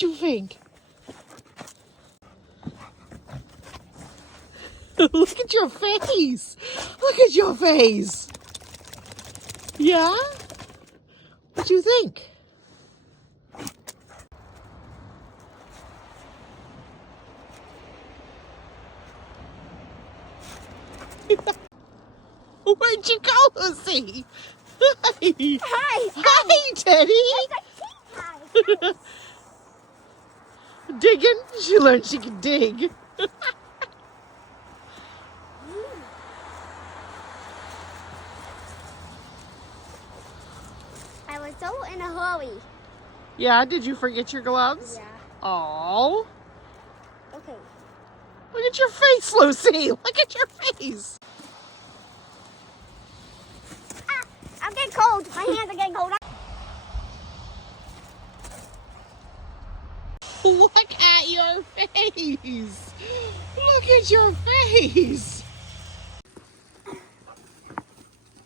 What you think? Look at your face. Look at your face. Yeah? What you think? Where'd you go, Lucy? Hi. Hi. Hi, Teddy. Hi. Digging? She learned she could dig. I was so in a hurry. Yeah, did you forget your gloves? Yeah. Oh. Okay. Look at your face, Lucy. Look at your face. Ah, I'm getting cold. My hands are getting cold. Look at your face. Look at your face.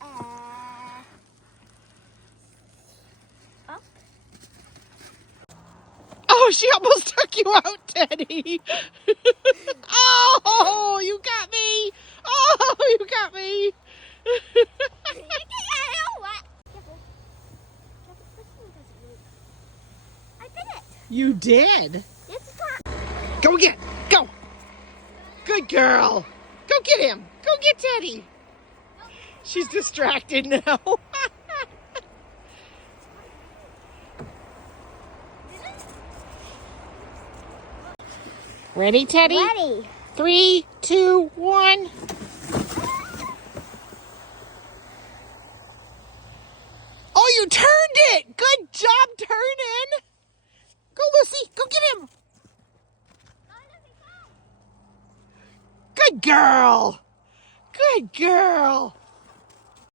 Oh. Oh, she almost took you out, Teddy. Oh, you got me. Oh, you got me. I did it. You did? It's not. Go get. Go. Good girl. Go get him. Go get Teddy. She's distracted now. Ready, Teddy? Ready. 3, 2, 1. Oh, you turned it. Good job turning. Go, Lucy. Go get him. Good girl. Good girl.